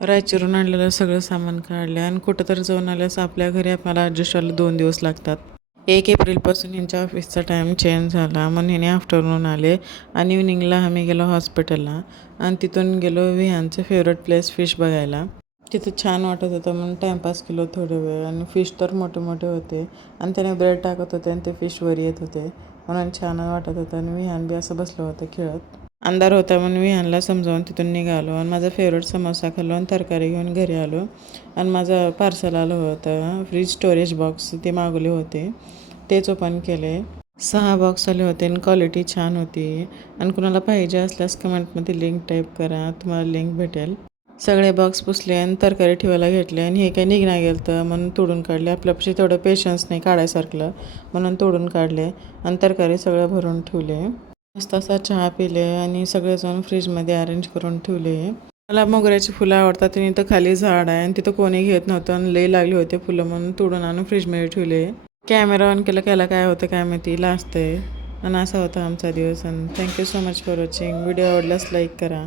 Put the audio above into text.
रायचूरून आणलेलं सगळं सामान काढलं आणि कुठं तर जाऊन आल्यास आपल्या घरी आपल्याला ॲडजस्ट व्हायला 2 दिवस लागतात. 1 एप्रिलपासून यांच्या ऑफिसचा टाईम चेंज झाला म्हणून ह्याने आफ्टरनून आले आणि इव्हनिंगला आम्ही गेलो हॉस्पिटलला आणि तिथून गेलो विहानचं फेवरेट प्लेस फिश बघायला. तिथं छान वाटत होतं म्हणून टाईमपास केलो थोडे वेळ आणि फिश तर मोठे मोठे होते आणि त्याने ब्रेड टाकत होते आणि ते फिश वर येत होते म्हणून छान वाटत होतं आणि विहान बी असं बसलं होतं खेळत. अंधार होता म्हणून विहानला समजावून तिथून निघालो आणि माझा फेवरेट समोसा खाल्लो आणि तरकारी घेऊन घरी आलो आणि माझं पार्सल आलं होतं फ्रीज स्टोरेज बॉक्स ते मागवले होते तेच ओपन केले. 6 बॉक्स आले होते आणि क्वालिटी छान होती आणि कुणाला पाहिजे असल्यास कमेंटमध्ये लिंक टाईप करा, तुम्हाला लिंक भेटेल. सगळे बॉक्स पुसले आणि तरकारी ठेवायला घेतले आणि हे काही निघणार गेलं तर म्हणून तोडून काढले. आपल्यापाशी तेवढं पेशन्स नाही काढायसारखं म्हणून तोडून काढले आणि तरकारी सगळं भरून ठेवले. मस्त असा चहा पिले आणि सगळेजण फ्रीजमध्ये अरेंज करून ठेवले. मला मोगऱ्याची फुलं आवडतात आणि इथं खाली झाड आहे आणि तिथं कोणी घेत नव्हतं आणि लई लागली होते फुलं म्हणून तोडून आणून फ्रीजमध्ये ठेवले. कॅमेरा ऑन केला केला काय होतं काय माहिती लाजतंय आणि असा होता आमचा दिवस. आणि thank you so much for watching. Video आवडल्यास लाईक करा.